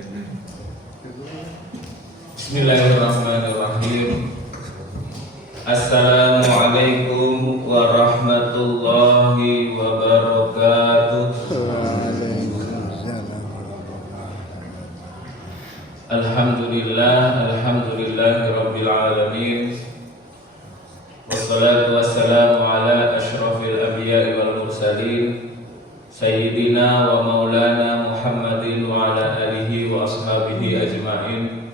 Bismillahirrahmanirrahim. Assalamualaikum warahmatullahi wabarakatuh. Alhamdulillahi rabbil alamin. Wassalatu wassalamu ala asyrafil anbiya'i wal mursalin Sayyidina wa maulana Muhammadin wa ala alihi wa ashabihi ajma'in.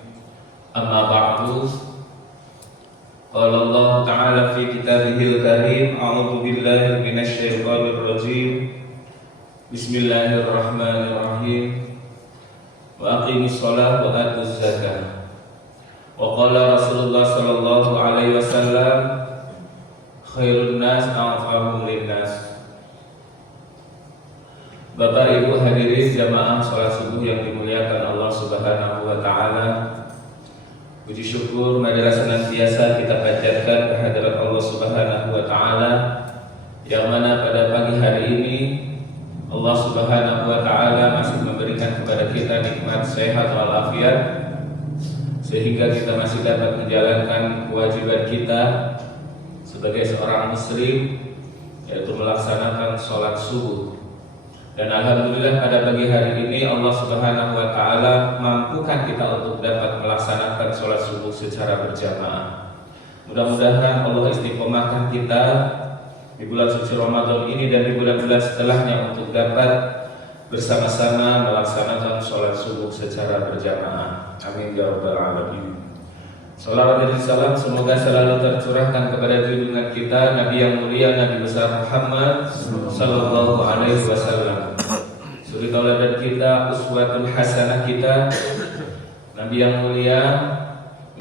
Amma ba'du. Qala Allah ta'ala fi kitabihil karim, a'udzu billahi minasy syaithanir rajim. Bismillahirrahmanirrahim. Wa aqimis shalah wa atuz zakah. Wa qala Rasulullah sallallahu alaihi wasallam, khairun nas anfa'uhum linnas. Bapak Ibu hadirin jamaah salat subuh yang dimuliakan Allah Subhanahu wa taala. Puji syukur marilah senantiasa kita panjatkan kehadirat Allah Subhanahu wa taala, yang mana pada pagi hari ini Allah Subhanahu wa taala masih memberikan kepada kita nikmat sehat walafiat, sehingga kita masih dapat menjalankan kewajiban kita sebagai seorang muslim, yaitu melaksanakan sholat subuh. Dan alhamdulillah pada pagi hari ini Allah Subhanahu wa taala mampukan kita untuk dapat melaksanakan sholat subuh secara berjamaah. Mudah-mudahan Allah istiqomahkan kita di bulan suci Ramadan ini dan di bulan-bulan setelahnya untuk dapat bersama-sama melaksanakan sholat subuh secara berjamaah. Amin ya rabbal alamin. Salawat dan salam semoga selalu tercurahkan kepada junjungan kita Nabi yang mulia, Nabi besar Muhammad sallallahu alaihi wasallam, suri tauladan kita, uswatul hasanah kita, Nabi yang mulia.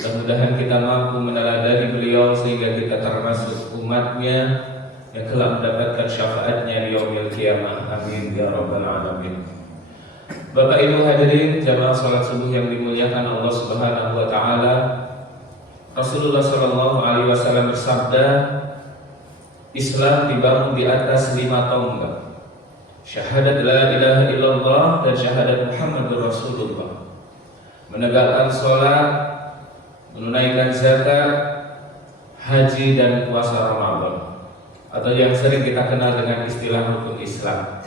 Mudah-mudahan kita mampu meneladani beliau sehingga kita termasuk umatnya yang kelak mendapatkan syafaatnya di yaumil qiyamah. Amin ya rabbal alamin. Bapak Ibu hadirin jamaah salat subuh yang dimuliakan Allah Subhanahu wa taala, Rasulullah Shallallahu Alaihi Wasallam bersabda, Islam dibangun di atas 5 tonggak: syahadat la ilaha illallah dan syahadat Muhammadur Rasulullah, menegakkan sholat, menunaikan zakat, haji dan puasa Ramadan, atau yang sering kita kenal dengan istilah rukun Islam.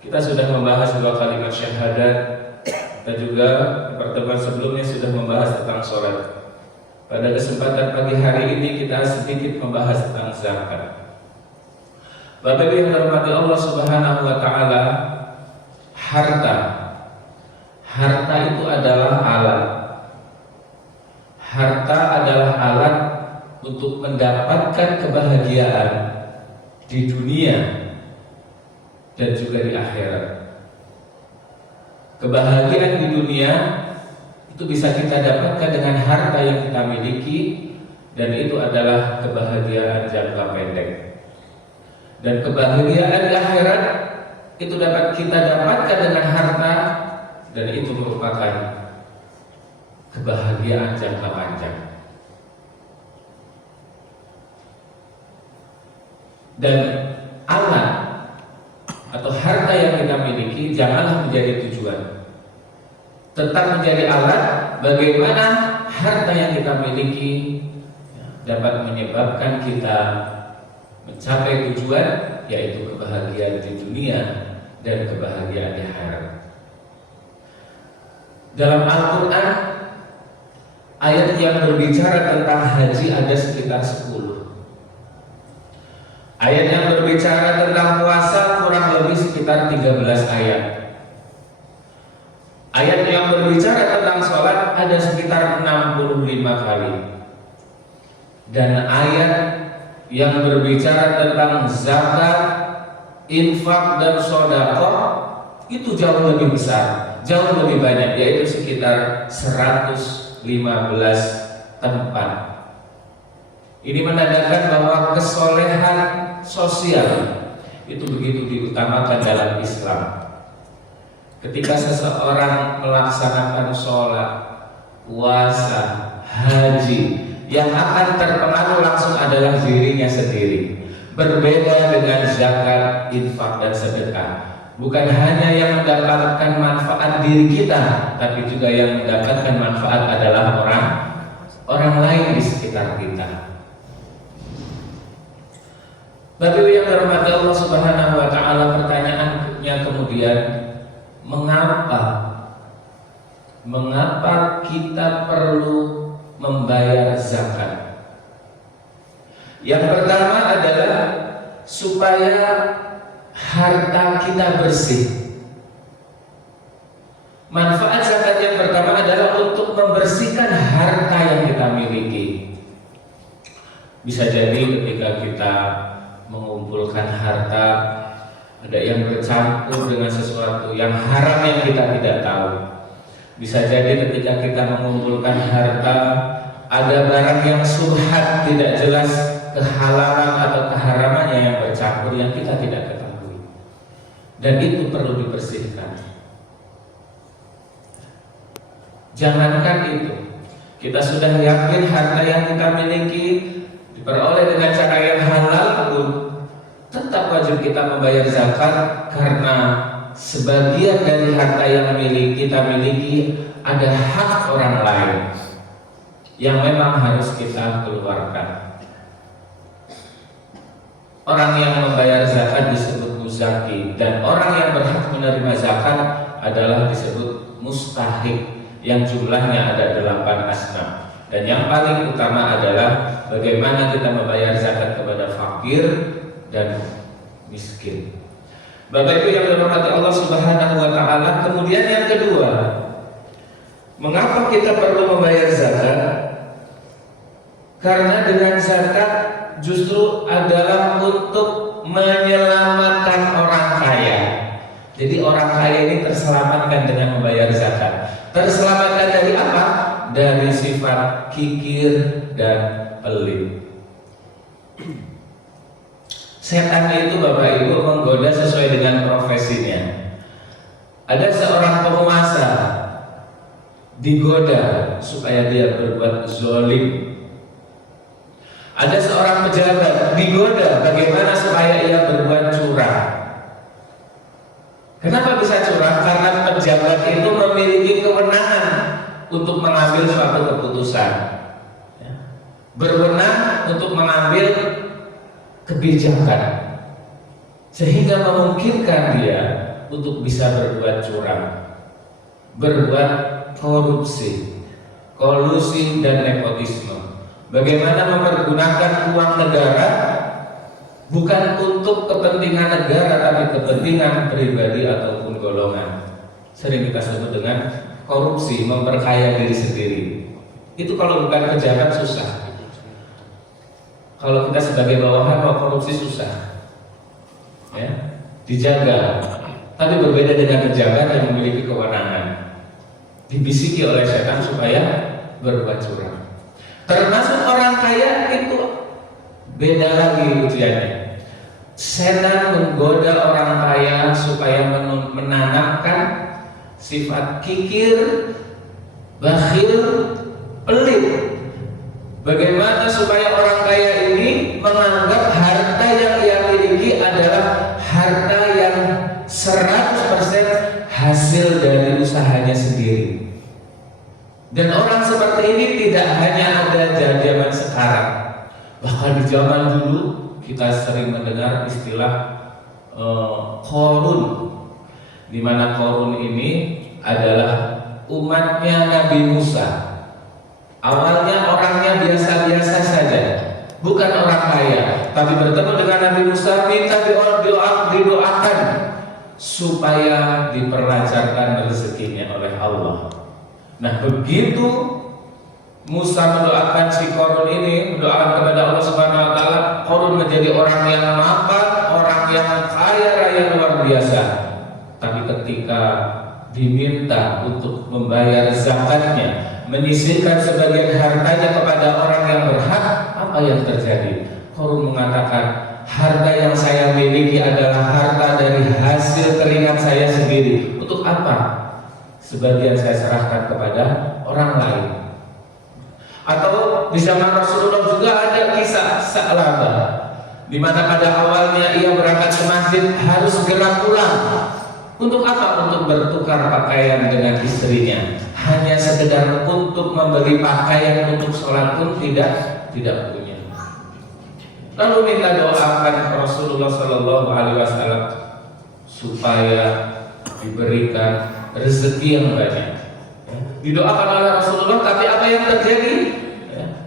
Kita sudah membahas 2 kalimat syahadat dan juga di pertemuan sebelumnya sudah membahas tentang sholat. Pada kesempatan pagi hari ini kita sedikit membahas tentang zakat. Bapak Ibu yang dirahmati Allah Subhanahu wa taala, harta itu adalah alat. Harta adalah alat untuk mendapatkan kebahagiaan di dunia dan juga di akhirat. Kebahagiaan di dunia itu bisa kita dapatkan dengan harta yang kita miliki, dan itu adalah kebahagiaan jangka pendek. Dan kebahagiaan di akhirat itu dapat kita dapatkan dengan harta, dan itu merupakan kebahagiaan jangka panjang. Dan alat atau harta yang kita miliki janganlah menjadi tujuan, tetap menjadi alat bagaimana harta yang kita miliki dapat menyebabkan kita mencapai tujuan, yaitu kebahagiaan di dunia dan kebahagiaan di akhirat. Dalam Al-Quran, ayat yang berbicara tentang haji ada sekitar 10. Ayat yang berbicara tentang puasa kurang lebih sekitar 13 ayat. Ayat yang berbicara tentang sholat ada sekitar 65 kali. Dan ayat yang berbicara tentang zakat, infak dan sedekah itu jauh lebih besar, jauh lebih banyak, yaitu sekitar 115 tempat. Ini menandakan bahwa kesolehan sosial itu begitu diutamakan dalam Islam. Ketika seseorang melaksanakan sholat, puasa, haji, yang akan terpengaruh langsung adalah dirinya sendiri. Berbeda dengan zakat, infak dan sedekah. Bukan hanya yang mendapatkan manfaat diri kita, tapi juga yang mendapatkan manfaat adalah orang lain di sekitar kita. Bapak Ibu yang dirahmati Allah Subhanahu wa taala, pertanyaannya kemudian, mengapa kita perlu membayar zakat? Yang pertama adalah supaya harta kita bersih. Manfaat zakat yang pertama adalah untuk membersihkan harta yang kita miliki. Bisa jadi ketika kita mengumpulkan harta, ada yang bercampur dengan sesuatu yang haram yang kita tidak tahu. Bisa jadi ketika kita mengumpulkan harta, ada barang yang subhat, tidak jelas kehalalan atau keharamannya yang bercampur yang kita tidak ketahui, dan itu perlu dibersihkan. Jangankan itu, kita sudah yakin harta yang kita miliki diperoleh dengan cara yang halal pun tetap wajib kita membayar zakat, karena sebagian dari harta yang kita miliki ada hak orang lain yang memang harus kita keluarkan. Orang yang membayar zakat disebut muzaki, dan orang yang berhak menerima zakat adalah disebut mustahik, yang jumlahnya ada 8 asnaf. Dan yang paling utama adalah bagaimana kita membayar zakat kepada fakir dan miskin. Bapak Ibu yang dirahmati Allah Subhanahu wa taala, kemudian yang kedua, mengapa kita perlu membayar zakat? Karena dengan zakat justru adalah untuk menyelamatkan orang kaya. Jadi orang kaya ini terselamatkan dengan membayar zakat. Terselamatkan dari apa? Dari sifat kikir dan pelit. Setan itu Bapak Ibu menggoda sesuai dengan profesinya. Ada seorang penguasa digoda supaya dia berbuat zolim. Ada seorang pejabat digoda bagaimana supaya ia berbuat curang. Kenapa bisa curang? Karena pejabat itu memiliki kewenangan untuk mengambil suatu keputusan, berwenang untuk mengambil kebijakan, sehingga memungkinkan dia untuk bisa berbuat curang, berbuat korupsi, kolusi dan nepotisme. Bagaimana mempergunakan uang negara bukan untuk kepentingan negara, tapi kepentingan pribadi ataupun golongan. Sering kita sebut dengan korupsi, memperkaya diri sendiri. Itu kalau bukan pejabat susah. Kalau kita sebagai bawahan mau korupsi susah, ya, dijaga. Tapi berbeda dengan pejabat yang memiliki kewenangan, dibisiki oleh setan supaya berbuat curang. Termasuk orang kaya itu beda lagi ujiannya. Setan menggoda orang kaya supaya menanamkan sifat kikir, bakhil, pelit. Bagaimana supaya orang kaya ini menganggap harta yang ia miliki adalah harta yang 100% hasil dari usahanya sendiri. Dan orang seperti ini tidak hanya ada di zaman sekarang, bahkan di zaman dulu kita sering mendengar istilah Qarun, di mana Qarun ini adalah umatnya Nabi Musa. Awalnya orangnya biasa-biasa saja, bukan orang kaya, tapi bertemu dengan Nabi Musa minta didoakan supaya diperlancarkan rezekinya oleh Allah. Nah, begitu Musa mendoakan si Qarun ini, mendoakan kepada Allah Subhanahu wa taala, Qarun menjadi orang yang mapan, orang yang kaya raya luar biasa. Tapi ketika diminta untuk membayar zakatnya, menyisihkan sebagian hartanya kepada orang yang berhak, apa yang terjadi? Qarun mengatakan, harta yang saya miliki adalah harta dari hasil keringat saya sendiri. Untuk apa? Sebagian saya serahkan kepada orang lain. Atau di zaman Rasulullah juga ada kisah Sa'labah, di mana pada awalnya ia berangkat ke masjid harus segera pulang, Untuk apa? Untuk bertukar pakaian dengan istrinya. Hanya sekedar untuk membeli pakaian untuk sholat pun tidak punya. Lalu minta doakan Rasulullah Sallallahu Alaihi Wasallam supaya diberikan rezeki yang banyak. Didoakan oleh Rasulullah, tapi apa yang terjadi?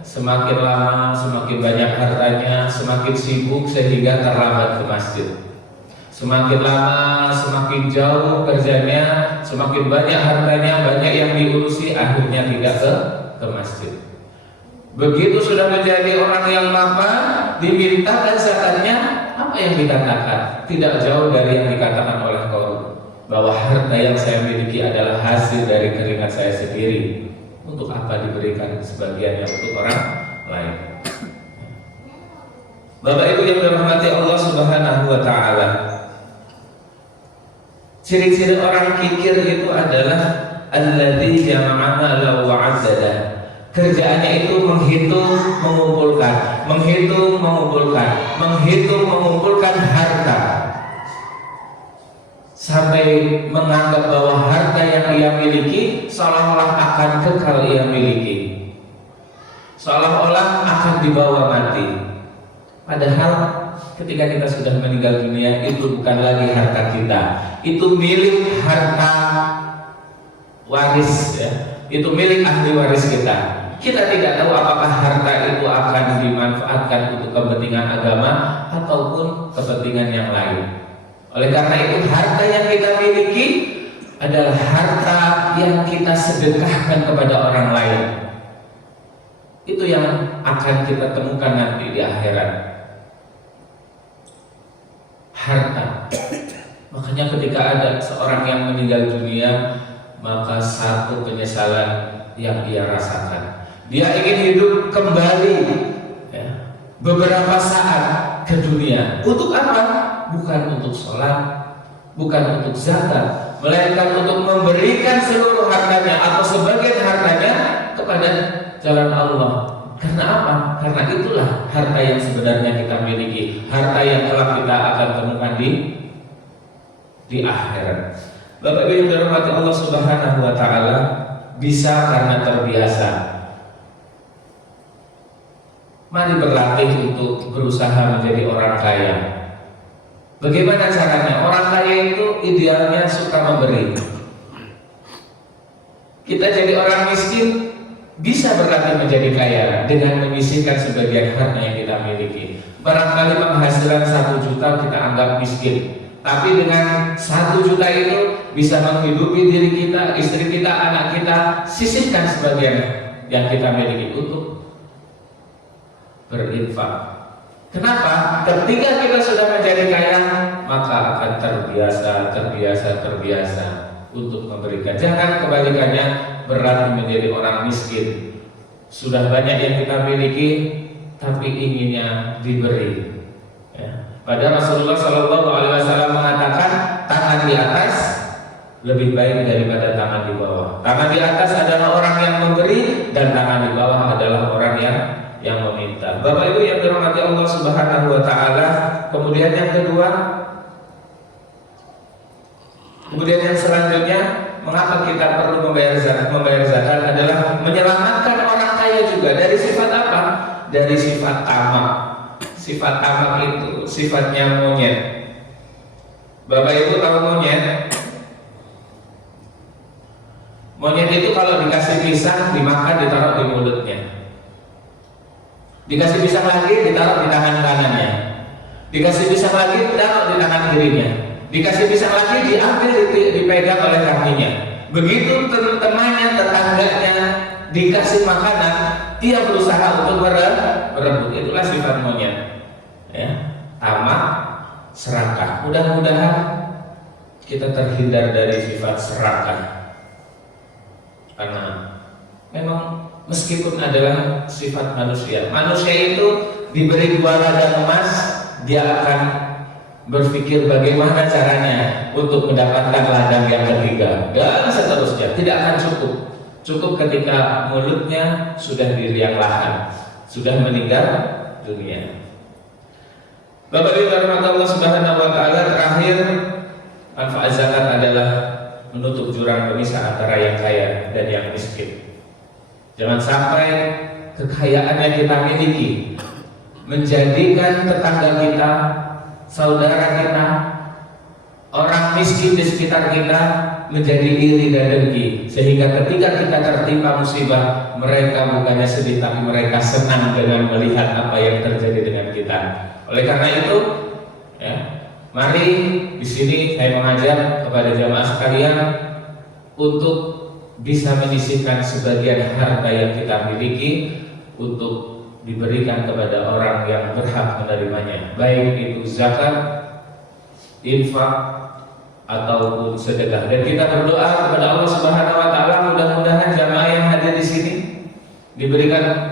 Semakin lama semakin banyak hartanya, semakin sibuk sehingga terlambat ke masjid. Semakin lama semakin jauh kerjanya, semakin banyak hartanya, banyak yang diurusi, akhirnya tidak ke masjid. Begitu sudah menjadi orang yang mapan, dimintakan zakatnya, apa yang dikatakan? Tidak jauh dari yang dikatakan oleh Qarun, bahwa harta yang saya miliki adalah hasil dari keringat saya sendiri. Untuk apa diberikan sebagiannya untuk orang lain? Bapak Ibu yang dirahmati Allah Subhanahu wa taala, ciri-ciri orang kikir itu adalah alladzi jama'a malan wa 'addada. Kerjaannya itu menghitung, mengumpulkan, menghitung, mengumpulkan, menghitung, mengumpulkan harta, sampai menganggap bahwa harta yang ia miliki seolah-olah akan kekal ia miliki, seolah-olah akan dibawa mati. Padahal ketika kita sudah meninggal dunia, itu bukan lagi harta kita, itu milik harta waris, ya. Itu milik ahli waris kita. Kita tidak tahu apakah harta itu akan dimanfaatkan untuk kepentingan agama ataupun kepentingan yang lain. Oleh karena itu, harta yang kita miliki adalah harta yang kita sedekahkan kepada orang lain. Itu yang akan kita temukan nanti di akhirat. Harta. Makanya ketika ada seorang yang meninggal dunia, maka satu penyesalan yang ia rasakan. Dia ingin hidup kembali, ya, beberapa saat ke dunia. Untuk apa? Bukan untuk sholat, bukan untuk zakat, melainkan untuk memberikan seluruh hartanya atau sebagian hartanya kepada jalan Allah. Karena apa? Karena itulah harta yang sebenarnya kita miliki, harta yang telah kita akan temukan di akhirat. Bapak Ibu yang dirahmati Allah Subhanahu wa taala, bisa karena terbiasa. Mari berlatih untuk berusaha menjadi orang kaya. Bagaimana caranya? Orang kaya itu idealnya suka memberi. Kita jadi orang miskin bisa berlatih menjadi kaya dengan menyisihkan sebagian harta yang kita miliki. Barangkali penghasilan 1 juta kita anggap miskin, tapi dengan 1 juta itu bisa menghidupi diri kita, istri kita, anak kita. Sisihkan sebagian yang kita miliki untuk berinfak. Kenapa? Ketika kita sudah menjadi kaya, maka akan terbiasa untuk memberikan. Jangan kebalikannya, berlatih menjadi orang miskin. Sudah banyak yang kita miliki, tapi inginnya diberi. Ya. Padahal Rasulullah Shallallahu Alaihi Wasallam mengatakan, tangan di atas lebih baik daripada tangan di bawah. Tangan di atas adalah orang yang memberi, dan tangan di bawah adalah orang yang meminta. Bapak Ibu yang dirahmati Allah Subhanahu wa taala, kemudian yang kedua, kemudian yang selanjutnya, mengapa kita perlu membayar zakat adalah menyelamatkan orang kaya juga dari sifat apa? Dari sifat tamak. Sifat tamak itu sifatnya monyet. Bapak Ibu tahu monyet? Monyet itu kalau dikasih pisang dimakan, ditaruh di mulutnya. Dikasih pisang lagi, ditaruh di tangan kanannya. Dikasih pisang lagi, ditaruh di tangan kirinya. Dikasih pisang lagi, diambil, dipegang oleh kakinya. Begitu teman-temannya, tetangganya dikasih makanan, ia berusaha untuk berebut. Itulah sifat monyet, ya. Tamak, serakah. Mudah-mudahan kita terhindar dari sifat serakah, karena memang meskipun adalah sifat manusia, manusia itu diberi 2 ladang emas, dia akan berpikir bagaimana caranya untuk mendapatkan ladang yang ketiga, dan seterusnya. Tidak akan cukup ketika mulutnya sudah di liang lahat, sudah meninggal dunia. Bapak Ibu rahmatullah Subhanahu wa taala, terakhir manfaat zakat adalah pemisah antara yang kaya dan yang miskin. Jangan sampai kekayaan yang kita miliki menjadikan tetangga kita, saudara kita, orang miskin di sekitar kita menjadi iri dan dengki, sehingga ketika kita tertimpa musibah, mereka bukannya sedih tapi mereka senang dengan melihat apa yang terjadi dengan kita. Oleh karena itu, ya, mari di sini saya mengajak kepada jamaah sekalian untuk bisa menyisihkan sebagian harta yang kita miliki untuk diberikan kepada orang yang berhak menerimanya, baik itu zakat, infak, ataupun sedekah. Dan kita berdoa kepada Allah Subhanahu wa taala, mudah-mudahan jamaah yang hadir di sini diberikan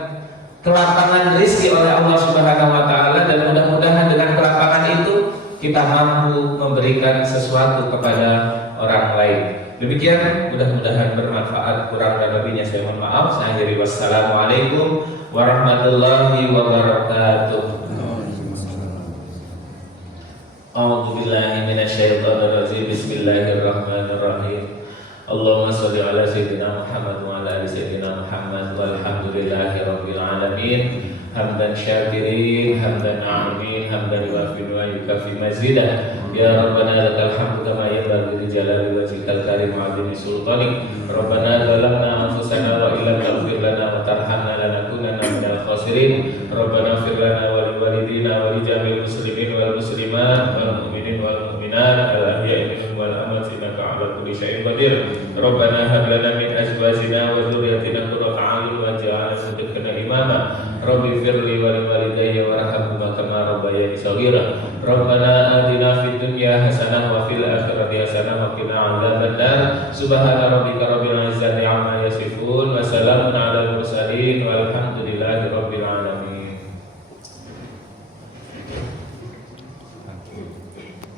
kelapangan rezeki oleh Allah Subhanahu wa taala, dan mudah-mudahan dengan kelapangan itu kita mampu memberikan sesuatu kepada orang lain. Demikian, mudah-mudahan bermanfaat. Kurang dan lebihnya saya mohon maaf. Saya akhiri, wassalamualaikum warahmatullahi wabarakatuh. A'udzu billahi minasyaitonir rajim. Bismillahirrahmanirrahim. Allahumma shalli ala sayyidina Muhammad wa ala ali sayyidina Muhammad walhamdulillahi rabbil alamin. Hamdan syakirin, hamdan na'imin, hamdan yuwafi wa yukafi mazidah. Ya Rabbana lakal hamdu kama yanbaghi li jalali wajhikal karim wa 'azimi sultanik. Rabbana zalamna anfusana wa illam taghfir lana wa tarhamna lanakunanna minal khasirin. Rabbana ighfir lana wa liwalidina wa li jami'il muslimin wal muslimat wal mu'minin wal mu'minat al ahya'i minhum wal amwat innaka 'ala kulli syai'in qadir. Rabbana hab lana min azwajina wa dhurriyyatina qurrata a'yun waj'alna lil-muttaqina imama. Rabbi firli wa liwalidayya warhamhuma kama rabbayani shaghira. Rabbana atina fid dunya hasanah wa fil akhirati hasanah wa qina adzabannar. Subhana rabbika rabbil izzati amma yasifun wa salamun